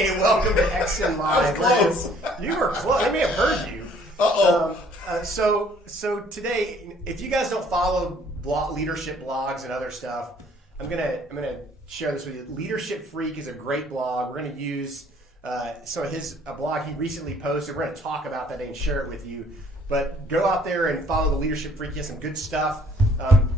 Hey, welcome to EXSIN Live. That was close. You were close. I may have heard you. So today, if you guys don't follow leadership blogs and other stuff, I'm gonna share this with you. Leadership Freak is a great blog. We're gonna use some of a blog he recently posted. We're gonna talk about that and share it with you. But go out there and follow the Leadership Freak. He has some good stuff.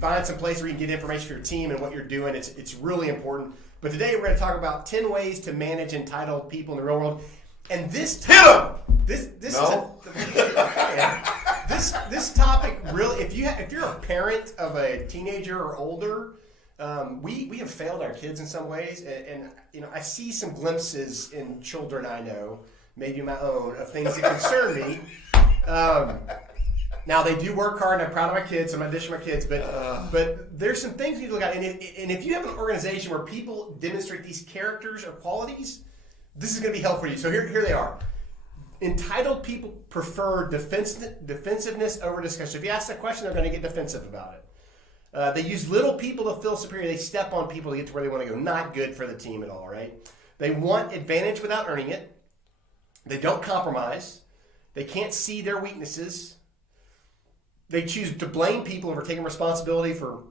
Find some place where you can get information for your team and what you're doing. It's really important. But today we're going to talk about 10 ways to manage entitled people in the real world. And this topic, this topic really, if you're a parent of a teenager or older, we have failed our kids in some ways, and I see some glimpses in children I know, maybe my own, of things that concern me. Now they do work hard, and I'm proud of my kids. I'm not dishing my kids, but there's some things you need to look at. And if you have an organization where people demonstrate these characters or qualities, this is going to be helpful for you. So here they are. Entitled people prefer defensiveness over discussion. If you ask a question, they're going to get defensive about it. They use little people to feel superior. They step on people to get to where they want to go. Not good for the team at all, right? They want advantage without earning it. They don't compromise. They can't see their weaknesses. They choose to blame people over taking responsibility for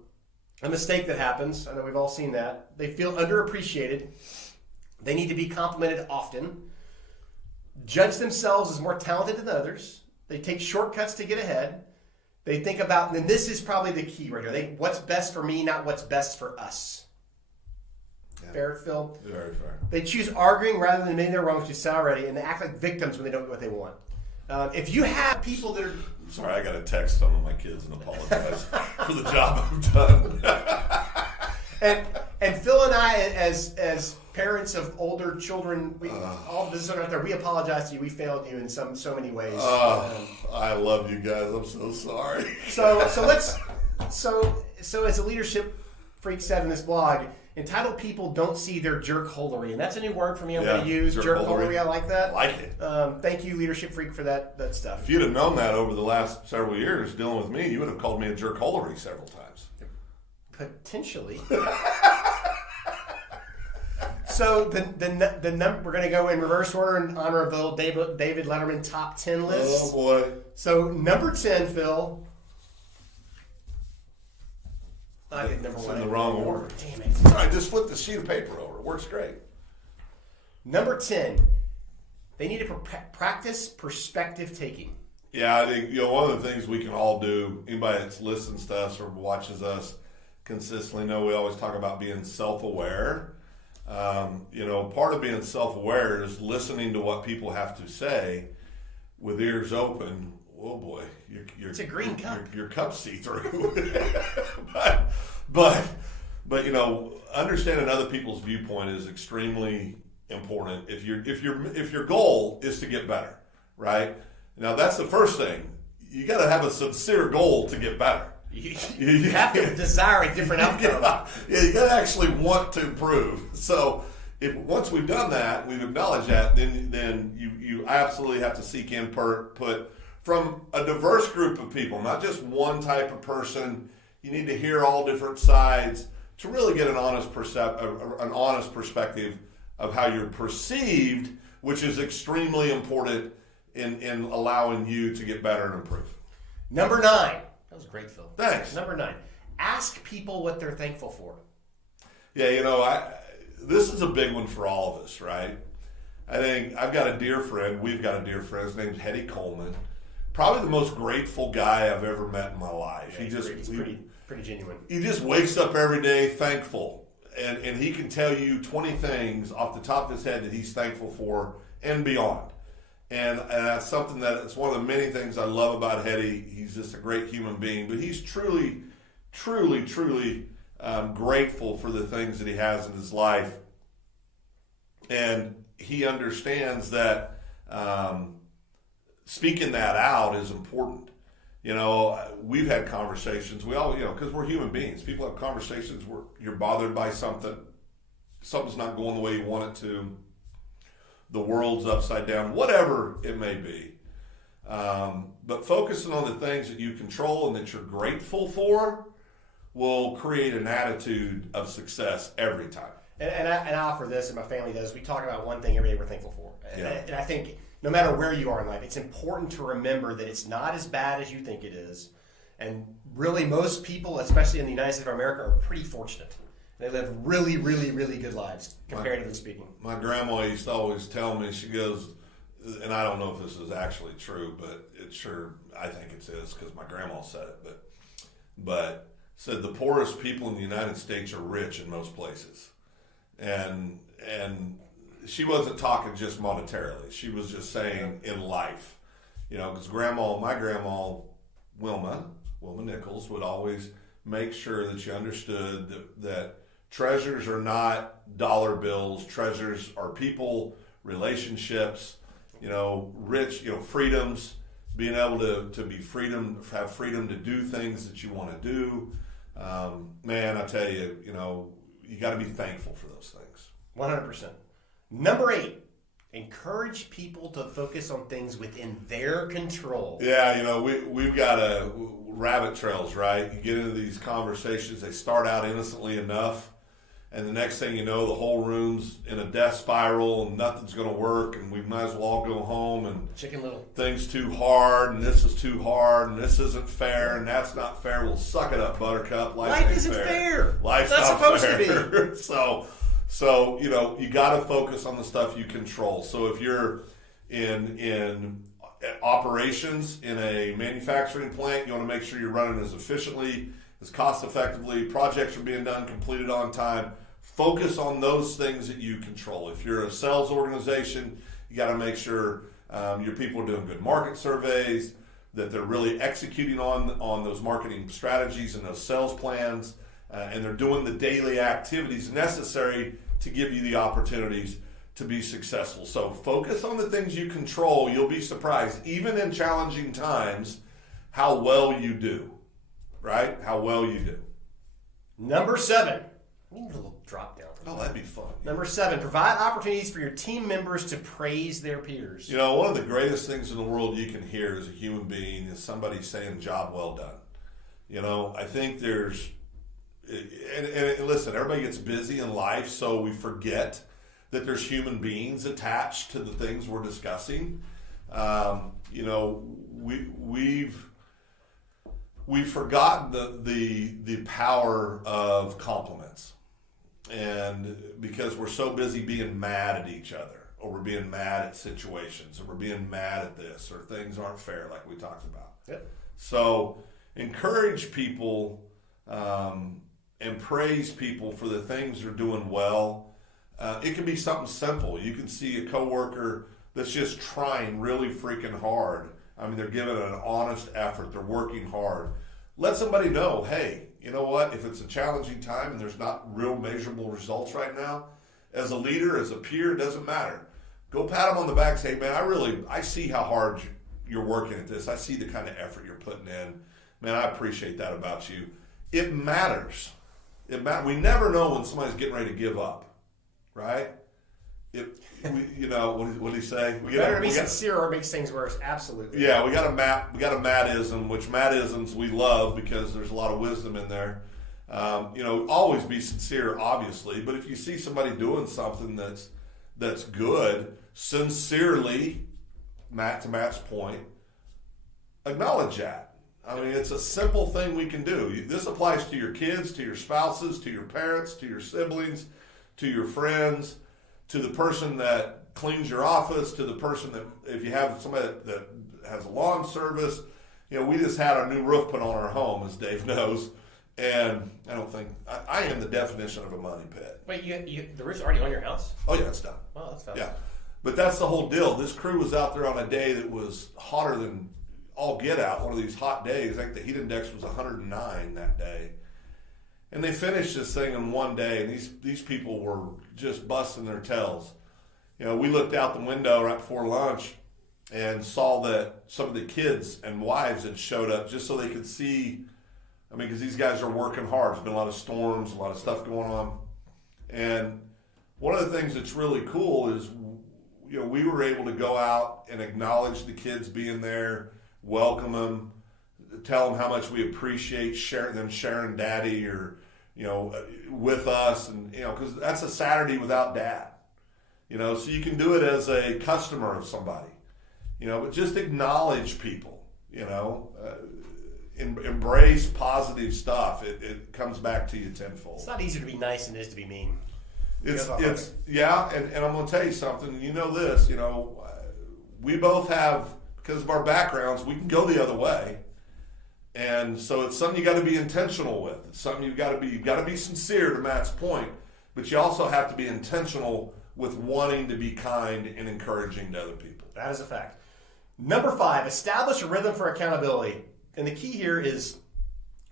a mistake that happens. I know we've all seen that. They feel underappreciated. They need to be complimented often. Judge themselves as more talented than others. They take shortcuts to get ahead. They think about, and this is probably the key right here, what's best for me, not what's best for us. Yeah. Fair, Phil? Very fair. They choose arguing rather than admitting their wrongs, which you saw already, and they act like victims when they don't get what they want. If you have people that are... Sorry, I got to text some of my kids and apologize for the job I've done. and Phil and I, as parents of older children, all the business owners out there, we apologize to you. We failed you in so many ways. I love you guys. I'm so sorry. So as a Leadership Freak said in this blog, entitled people don't see their jerk-holery. And that's a new word for me I'm going to use. Jerk-holery. I like that. I like it. Thank you, Leadership Freak, for that stuff. If you'd have known that over the last several years dealing with me, you would have called me a jerk-holery several times. Potentially. So the number, we're going to go in reverse order in honor of the little David Letterman top 10 list. Oh, boy. So number 10, Phil. I did number 1. In the wrong order. Damn it. All right, just flip the sheet of paper over. It works great. Number 10, they need to practice perspective taking. Yeah, I think one of the things we can all do, anybody that's listens to us or watches us consistently know we always talk about being self-aware. Part of being self-aware is listening to what people have to say with ears open. Oh boy, it's a green cup. Your cup's see-through. but understanding other people's viewpoint is extremely important. If your goal is to get better, right? Now that's the first thing. You got to have a sincere goal to get better. You have to desire a different outcome. Yeah, you got to actually want to improve. So once we've done that, we've acknowledged that, then you absolutely have to seek input from a diverse group of people, not just one type of person. You need to hear all different sides to really get an honest perspective of how you're perceived, which is extremely important in allowing you to get better and improve. Number 9. That was great, Phil. Thanks. Number 9. Ask people what they're thankful for. Yeah, this is a big one for all of us, right? I think we've got a dear friend, his name's Hetty Coleman. Probably the most grateful guy I've ever met in my life. Yeah, he's pretty genuine. He just wakes up every day thankful. And he can tell you 20 things off the top of his head that he's thankful for and beyond. And that's something it's one of the many things I love about Hetty. He's just a great human being, but he's truly, truly, truly grateful for the things that he has in his life. And he understands that speaking that out is important. We've had conversations. We all, because we're human beings. People have conversations where you're bothered by something's not going the way you want it to. The world's upside down, whatever it may be. But focusing on the things that you control and that you're grateful for will create an attitude of success every time. And I offer this, and my family does. We talk about one thing every day we're thankful for. And I think no matter where you are in life, it's important to remember that it's not as bad as you think it is. And really, most people, especially in the United States of America, are pretty fortunate. They live really, really, really good lives, comparatively speaking. My grandma used to always tell me, she goes, and I don't know if this is actually true, but it sure, I think it is because my grandma said it, but said the poorest people in the United States are rich in most places. And she wasn't talking just monetarily. She was just saying in life, because my grandma, Wilma Nichols, would always make sure that you understood that treasures are not dollar bills. Treasures are people, relationships, rich, freedoms, being able to be have freedom to do things that you want to do. Man, I tell you, you got to be thankful for those things. 100%. Number 8, encourage people to focus on things within their control. Yeah, we've got rabbit trails, right? You get into these conversations, they start out innocently enough, and the next thing you know, the whole room's in a death spiral and nothing's going to work, and we might as well all go home, and Chicken Little. Things too hard, and this is too hard, and this isn't fair, and that's not fair. Well, suck it up, Buttercup. Life isn't fair. Life's not supposed to be. So you got to focus on the stuff you control. So if you're in operations in a manufacturing plant, you want to make sure you're running as efficiently, as cost effectively. Projects are being done, completed on time. Focus on those things that you control. If you're a sales organization, you got to make sure your people are doing good market surveys, that they're really executing on those marketing strategies and those sales plans, and they're doing the daily activities necessary to give you the opportunities to be successful. So focus on the things you control. You'll be surprised, even in challenging times, how well you do, right? How well you do. Number 7. We need a little drop down. Oh, that'd be fun. Number 7, provide opportunities for your team members to praise their peers. One of the greatest things in the world you can hear as a human being is somebody saying, job well done. I think there's, and listen, everybody gets busy in life, so we forget that there's human beings attached to the things we're discussing. We've forgotten the power of compliments. And because we're so busy being mad at each other, or we're being mad at situations, or we're being mad at this, or things aren't fair, like we talked about. Yep. So encourage people and praise people for the things they're doing well. It can be something simple. You can see a coworker that's just trying really freaking hard. I mean, they're giving an honest effort. They're working hard. Let somebody know, hey, you know what? If it's a challenging time and there's not real measurable results right now, as a leader, as a peer, it doesn't matter. Go pat them on the back and say, man, I see how hard you're working at this. I see the kind of effort you're putting in. Man, I appreciate that about you. It matters. We never know when somebody's getting ready to give up, right? What did he say? We better be sincere or it makes things worse. Absolutely. Yeah, we got a Mattism, which Mattisms we love because there's a lot of wisdom in there. Always be sincere, obviously, but if you see somebody doing something that's good, sincerely, to Matt's point, acknowledge that. I mean, it's a simple thing we can do. This applies to your kids, to your spouses, to your parents, to your siblings, to your friends, to the person that cleans your office, to the person that, if you have somebody that has a lawn service. We just had our new roof put on our home, as Dave knows, and I am the definition of a money pit. Wait, the roof's already on your house? Oh yeah, it's done. Oh, that's fast. Yeah, but that's the whole deal. This crew was out there on a day that was hotter than all get out, one of these hot days. I think the heat index was 109 that day. And they finished this thing in one day, and these people were just busting their tails. We looked out the window right before lunch and saw that some of the kids and wives had showed up just so they could see. I mean, because these guys are working hard. There's been a lot of storms, a lot of stuff going on. And one of the things that's really cool is, we were able to go out and acknowledge the kids being there, welcome them, tell them how much we appreciate sharing daddy or with us, and because that's a Saturday without Dad. So you can do it as a customer of somebody. But just acknowledge people. Embrace positive stuff. It comes back to you tenfold. It's not easier to be nice than it is to be mean. It's yeah, and I'm going to tell you something. This. We both have, because of our backgrounds, we can go the other way. And so it's something you got to be intentional with. It's something you've got to be sincere, to Matt's point, but you also have to be intentional with wanting to be kind and encouraging to other people. That is a fact. Number 5, establish a rhythm for accountability. And the key here is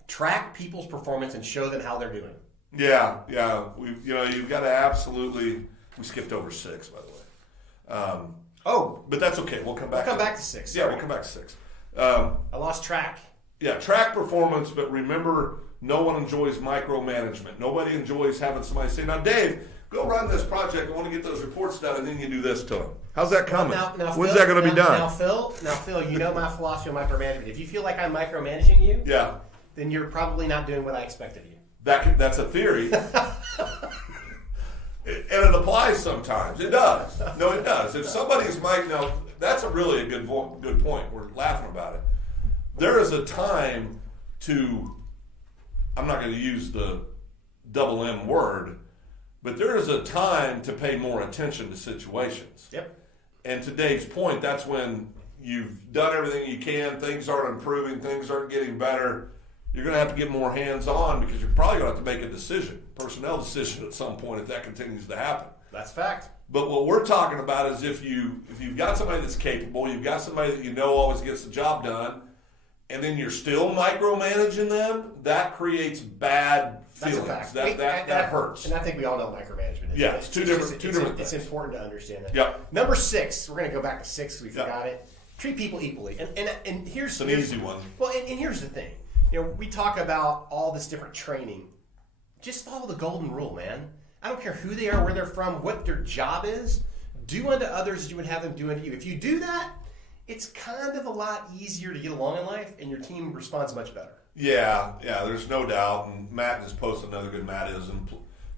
track people's performance and show them how they're doing. Yeah. You've got to absolutely. We skipped over 6, by the way. But that's okay. We'll come back. We'll come back to 6. Yeah, we'll come back to 6. I lost track. Yeah, track performance, but remember, no one enjoys micromanagement. Nobody enjoys having somebody say, "Now, Dave, go run this project. I want to get those reports done," and then you do this to them. How's that coming? Now, When's that going to be done? Now, Phil, you know my philosophy on micromanagement. If you feel like I'm micromanaging you, then you're probably not doing what I expect of you. That's a theory. And it applies sometimes. It does. No, it does. If somebody's now that's a really good point. We're laughing about it. There is a time to, I'm not going to use the double M word, but there is a time to pay more attention to situations. Yep. And to Dave's point, that's when you've done everything you can, things aren't improving, things aren't getting better. You're going to have to get more hands-on because you're probably going to have to make a decision, personnel decision at some point if that continues to happen. That's fact. But what we're talking about is if you've got somebody that's capable, you've got somebody that always gets the job done, and then you're still micromanaging them, that creates bad feelings. That's a fact. That hurts. And I think we all know micromanagement is. Yeah, it's two different things. It's important to understand that. Yep. Number 6, we're going to go back to 6 because we forgot it. Treat people equally. And here's an easy one. Well, and here's the thing. We talk about all this different training. Just follow the golden rule, man. I don't care who they are, where they're from, what their job is. Do unto others as you would have them do unto you. If you do that, it's kind of a lot easier to get along in life, and your team responds much better. Yeah, there's no doubt. And Matt just posted another good Matt is, and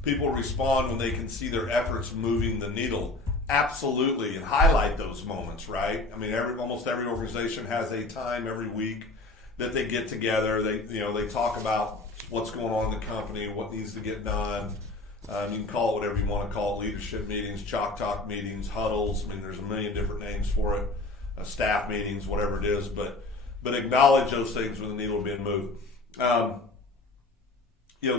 people respond when they can see their efforts moving the needle. Absolutely, and highlight those moments, right? I mean, almost every organization has a time every week that they get together. They talk about what's going on in the company, what needs to get done. You can call it whatever you want to call it: leadership meetings, chalk talk meetings, huddles. I mean, there's a million different names for it. Staff meetings, whatever it is, but acknowledge those things when the needle is being moved.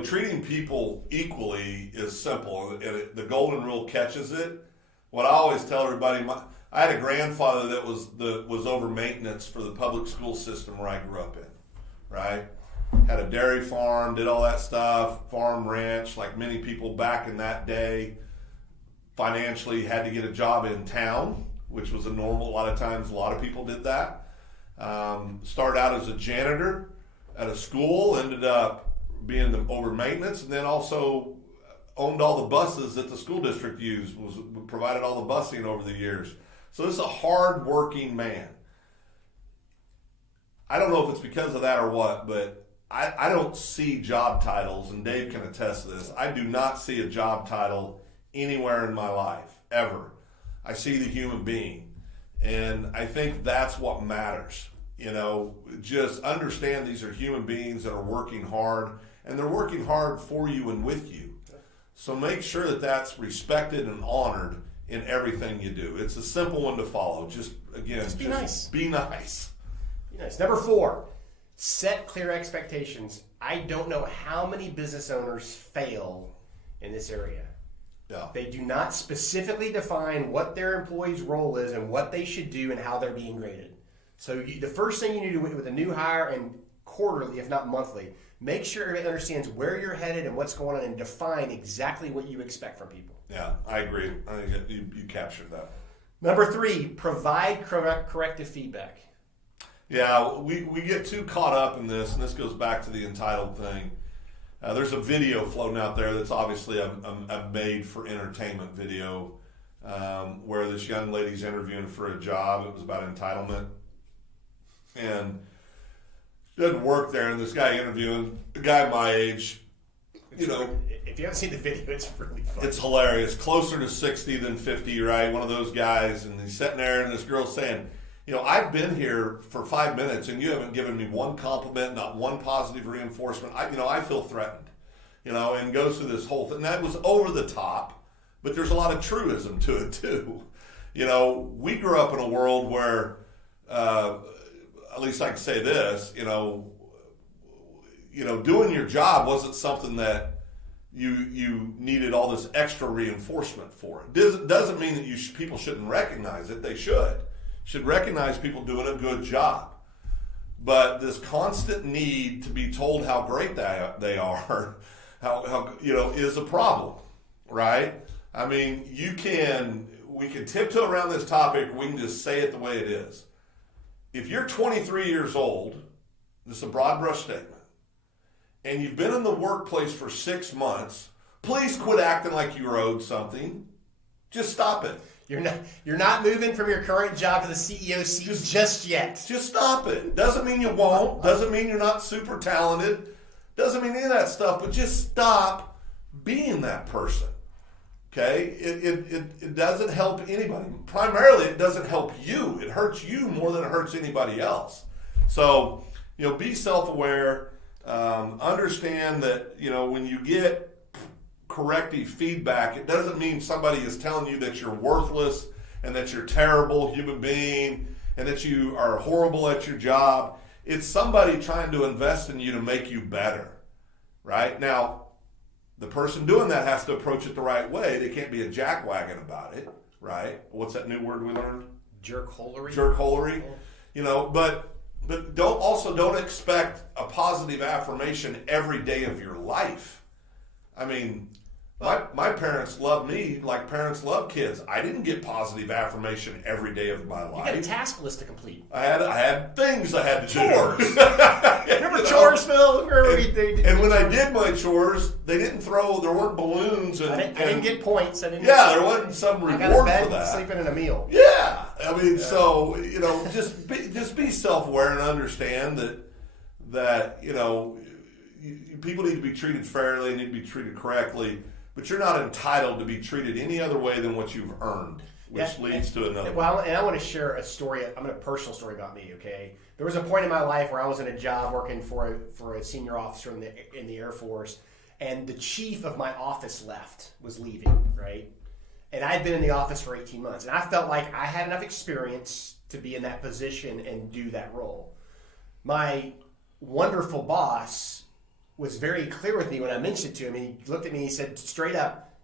Treating people equally is simple, and the golden rule catches it. What I always tell everybody, I had a grandfather that was over maintenance for the public school system where I grew up in, right? Had a dairy farm, did all that stuff, farm ranch, like many people back in that day, financially had to get a job in town, which was a lot of people did that. Started out as a janitor at a school, ended up being over maintenance, and then also owned all the buses that the school district used, provided all the busing over the years. So this is a hard-working man. I don't know if it's because of that or what, but I don't see job titles, and Dave can attest to this. I do not see a job title anywhere in my life, ever. I see the human being, and I think that's what matters. Just understand these are human beings that are working hard, and they're working hard for you and with you. So make sure that that's respected and honored in everything you do. It's a simple one to follow. Just be nice. Be nice. Be nice. Number 4, set clear expectations. I don't know how many business owners fail in this area. Yeah. They do not specifically define what their employee's role is and what they should do and how they're being graded. So the first thing you need to do with a new hire, and quarterly, if not monthly, make sure everybody understands where you're headed and what's going on, and define exactly what you expect from people. Yeah, I agree. I think you captured that. Number 3, provide corrective feedback. Yeah, we get too caught up in this, and this goes back to the entitled thing. There's a video floating out there that's obviously a made-for-entertainment video where this young lady's interviewing for a job. It was about entitlement. And she doesn't work there, and this guy interviewing, a guy my age, you know, if you haven't seen the video, it's really funny. it's hilarious. Closer to 60 than 50, right? One of those guys, and he's sitting there, and this girl's saying, you know, I've been here for 5 minutes, and you haven't given me one compliment, not one positive reinforcement. I feel threatened, you know, and goes through this whole thing. And that was over the top, but there's a lot of truism to it too. You know, we grew up in a world where, at least I can say this, you know, doing your job wasn't something that you needed all this extra reinforcement for. It doesn't mean that people shouldn't recognize it. They should recognize people doing a good job. But this constant need to be told how great they are, how is a problem, right? I mean, we can tiptoe around this topic. We can just say it the way it is. If you're 23 years old, this is a broad brush statement, and you've been in the workplace for 6 months, please quit acting like you were owed something. Just stop it. You're not moving from your current job to the CEO seat just yet. Just stop it. Doesn't mean you won't. Doesn't mean you're not super talented. Doesn't mean any of that stuff. But just stop being that person. Okay? It doesn't help anybody. Primarily, it doesn't help you. It hurts you more than it hurts anybody else. So, be self-aware. Understand that, when you get corrective feedback, it doesn't mean somebody is telling you that you're worthless and that you're a terrible human being and that you are horrible at your job. It's somebody trying to invest in you to make you better, right? Now, the person doing that has to approach it the right way. They can't be a jackwagon about it, right? What's that new word we learned? Jerkholery. Jerkholery. But don't expect a positive affirmation every day of your life. I mean, my parents loved me like parents love kids. I didn't get positive affirmation every day of my life. You got a task list to complete. I had things I had to chores. do. Remember chores, Phil? And when I did my chores, there weren't balloons. And I didn't get points. There wasn't some reward I got a bed, for that. sleeping in a meal. Yeah. I mean, so, just be self-aware and understand that people need to be treated fairly, need to be treated correctly, but you're not entitled to be treated any other way than what you've earned, which leads to another. Well, and I want to share a story. I'm a personal story about me. Okay, there was a point in my life where I was in a job working for a senior officer in the Air Force, and the chief of my office was leaving, right? And I had been in the office for 18 months, and I felt like I had enough experience to be in that position and do that role. My wonderful boss was very clear with me when I mentioned it to him, and he looked at me and he said straight up,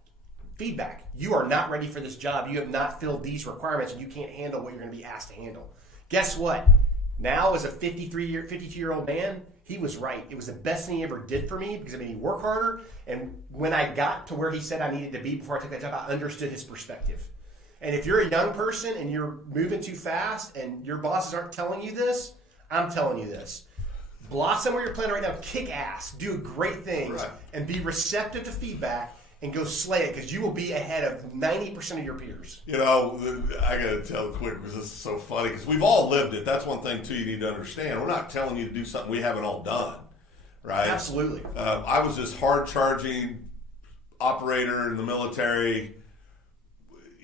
feedback, you are not ready for this job. You have not filled these requirements, and you can't handle what you're going to be asked to handle. Guess what? Now, as a 52-year-old man, he was right. It was the best thing he ever did for me because it made me work harder. And when I got to where he said I needed to be before I took that job, I understood his perspective. And if you're a young person and you're moving too fast and your bosses aren't telling you this, I'm telling you this. Blossom where you're playing right now, kick ass, do great things, right, and be receptive to feedback and go slay it because you will be ahead of 90% of your peers. I got to tell quick because this is so funny because we've all lived it. That's one thing, too, you need to understand. We're not telling you to do something we haven't all done, right? Absolutely. I was this hard-charging operator in the military.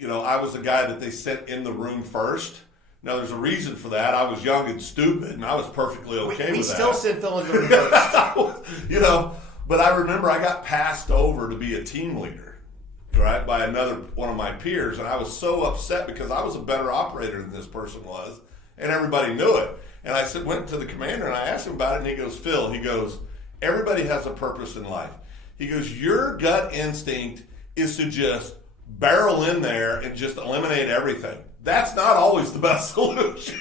I was the guy that they sent in the room first. Now, there's a reason for that. I was young and stupid, and I was perfectly okay with that. We still send Phil into the room first. But I remember I got passed over to be a team leader, right, by one of my peers, and I was so upset because I was a better operator than this person was, and everybody knew it. And I went to the commander, and I asked him about it, and he goes, Phil, everybody has a purpose in life. He goes, your gut instinct is to just barrel in there and just eliminate everything. That's not always the best solution.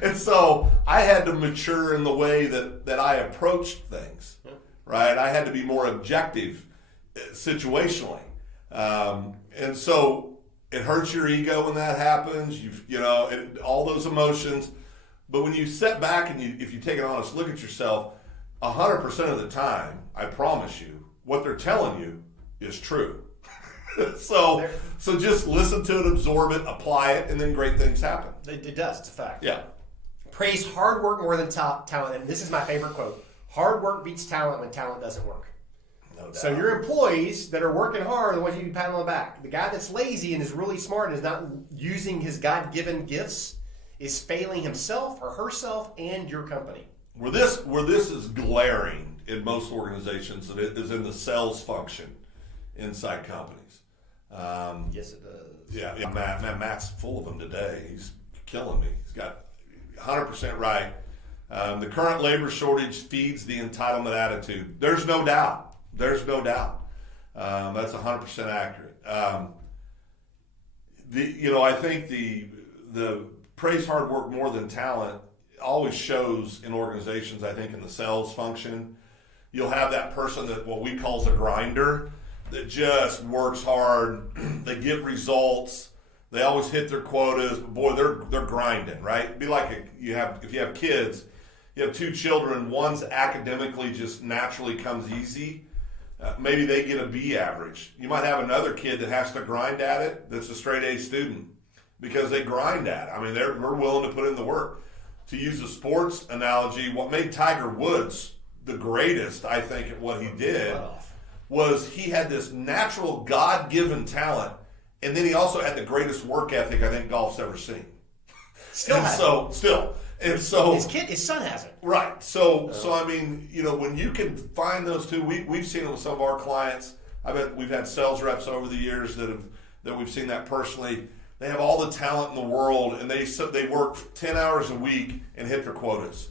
And so I had to mature in the way that I approached things, right? I had to be more objective situationally. And so it hurts your ego when that happens, all those emotions. But when you sit back and if you take an honest look at yourself, 100% of the time, I promise you, what they're telling you is true. So just listen to it, absorb it, apply it, and then great things happen. It does. It's a fact. Yeah. Praise hard work more than talent. And this is my favorite quote. Hard work beats talent when talent doesn't work. No doubt. So your employees that are working hard are the ones you can pat on the back. The guy that's lazy and is really smart and is not using his God-given gifts is failing himself or herself and your company. Where this is glaring in most organizations, and it is in the sales function inside companies. Yes, it does. Yeah. Matt's full of them today. He's killing me. He's got 100% right. The current labor shortage feeds the entitlement attitude. There's no doubt. That's 100% accurate. I think the praise hard work more than talent always shows in organizations. I think in the sales function, you'll have that person that what we call a grinder that just works hard. They get results. They always hit their quotas. But boy, they're grinding, right? It'd be like if you have kids, you have two children. One's academically just naturally comes easy. Maybe they get a B average. You might have another kid that has to grind at it that's a straight A student because they grind at it. I mean, they're willing to put in the work. To use a sports analogy, what made Tiger Woods the greatest, I think, at what he did was he had this natural God-given talent, and then he also had the greatest work ethic I think golf's ever seen. Still, his son has it. Right. So I mean, when you can find those two, we've seen it with some of our clients. We've had sales reps over the years that we've seen that personally. They have all the talent in the world, and they work 10 hours a week and hit their quotas.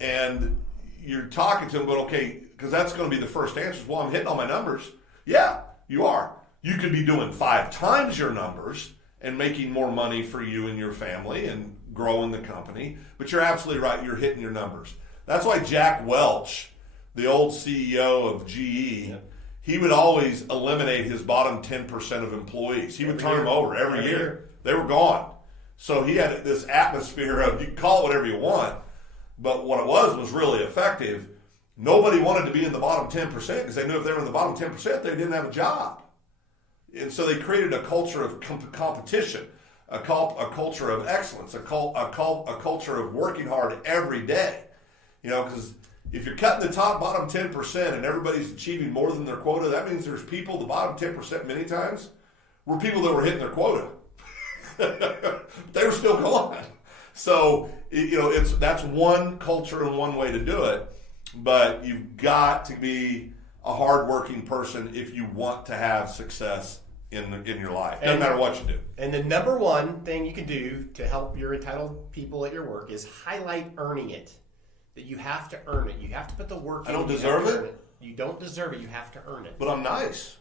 And you're talking to them, going, okay, because that's going to be the first answer. Well, I'm hitting all my numbers. Yeah, you are. You could be doing 5 times your numbers and making more money for you and your family and growing the company. But you're absolutely right. You're hitting your numbers. That's why Jack Welch, the old CEO of GE, he would always eliminate his bottom 10% of employees. He would turn them over every year. They were gone. So he had this atmosphere of, you can call it whatever you want, but what it was really effective. Nobody wanted to be in the bottom 10% because they knew if they were in the bottom 10%, they didn't have a job. And so they created a culture of competition, a culture of excellence, a culture of working hard every day. Because if you're cutting the bottom 10% and everybody's achieving more than their quota, that means there's people, the bottom 10% many times, were people that were hitting their quota. They were still going. So, that's one culture and one way to do it. But you've got to be a hardworking person if you want to have success in your life. Doesn't matter what you do. And the number one thing you can do to help your entitled people at your work is highlight earning it. That you have to earn it. You have to put the work in. I don't deserve it? You don't deserve it. You have to earn it. But I'm nice.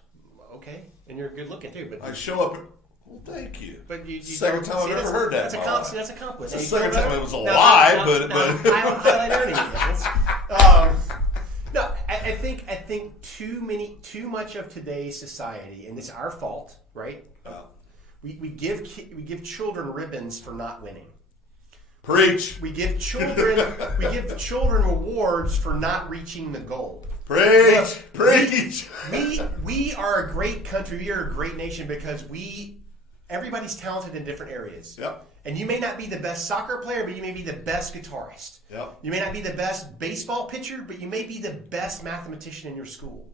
Okay. And you're good looking too. But I show up. Well, thank you. But you second time I've ever heard that. That's a compliment. It's the second time it was a lie, but highlight earning it. No, I think too much of today's society, and it's our fault, right? We give children ribbons for not winning. Preach. We give children rewards for not reaching the goal. Preach. Preach. We are a great country. We are a great nation because everybody's talented in different areas. Yep. And you may not be the best soccer player, but you may be the best guitarist. Yep. You may not be the best baseball pitcher, but you may be the best mathematician in your school.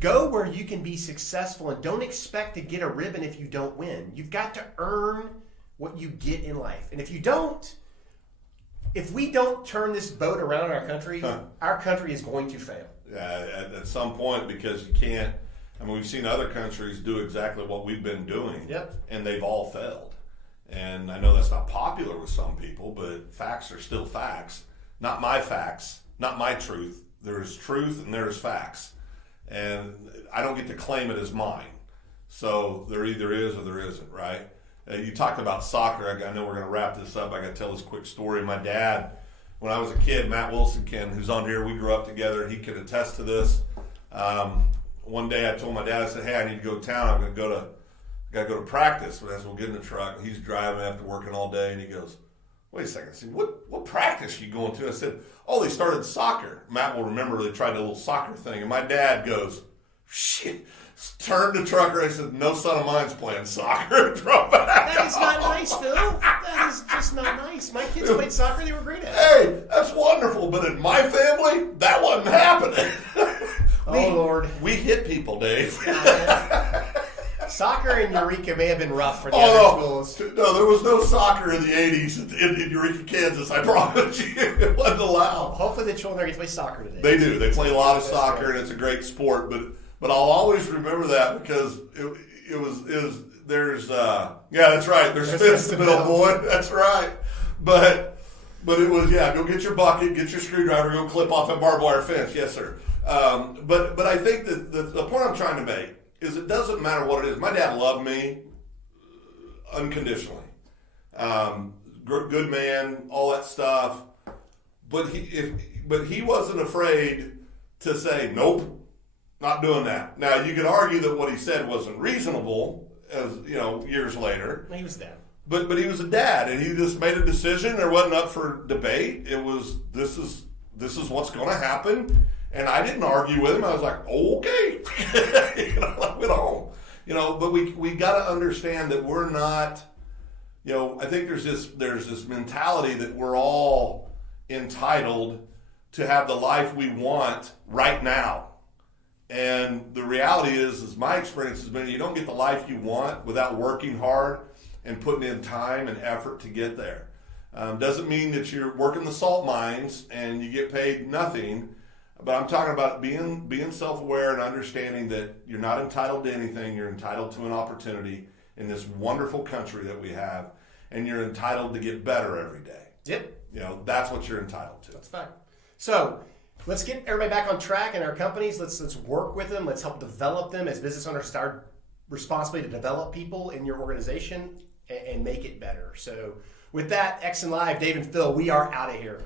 Go where you can be successful and don't expect to get a ribbon if you don't win. You've got to earn what you get in life. And if we don't turn this boat around in our country is going to fail. Yeah, at some point, because you can't. I mean, we've seen other countries do exactly what we've been doing, and they've all failed. And I know that's not popular with some people, but facts are still facts. Not my facts, not my truth. There is truth and there is facts. And I don't get to claim it as mine. So there either is or there isn't, right? You talked about soccer. I know we're going to wrap this up. I got to tell this quick story. My dad, when I was a kid, Matt Wilson, who's on here, we grew up together. He could attest to this. One day I told my dad, I said, hey, I need to go to town. I'm going to got to go to practice. But as we'll get in the truck, he's driving after working all day, and he goes, wait a second. I said, what practice are you going to? I said, oh, they started soccer. Matt will remember they tried a little soccer thing. And my dad goes, shit, turned to trucker. I said, "No son of mine's playing soccer." And drove back. That is not nice, Phil. That is just not nice. My kids played soccer; they were great at it. Hey, that's wonderful, but in my family, that wasn't happening. Oh Lord, we hit people, Dave. Soccer in Eureka may have been rough for the other schools. No, there was no soccer in the 80s in Eureka, Kansas, I promise you. It wasn't allowed. Hopefully the children get to play soccer today. They do. They play a lot of soccer, and it's a great sport. But I'll always remember that because there's that's right. There's fence to build, boy. That's right. But it was, go get your bucket, get your screwdriver, go clip off that barbed wire fence. Yes, sir. But I think that the point I'm trying to make is it doesn't matter what it is. My dad loved me unconditionally. Good man, all that stuff. But he wasn't afraid to say, nope, not doing that. Now, you could argue that what he said wasn't reasonable, as years later. He was dad. But he was a dad, and he just made a decision. There wasn't up for debate. It was, this is what's going to happen. And I didn't argue with him. I was like, okay. I went home. But we got to understand that we're not, I think there's this mentality that we're all entitled to have the life we want right now. And the reality is my experience has been you don't get the life you want without working hard and putting in time and effort to get there. Doesn't mean that you're working the salt mines and you get paid nothing. But I'm talking about being self-aware and understanding that you're not entitled to anything. You're entitled to an opportunity in this wonderful country that we have, and you're entitled to get better every day. Yep. That's what you're entitled to. That's fact. So let's get everybody back on track in our companies. Let's work with them. Let's help develop them as business owners. It's our responsibility to develop people in your organization and make it better. So with that, EXSIN Live, Dave and Phil, we are out of here.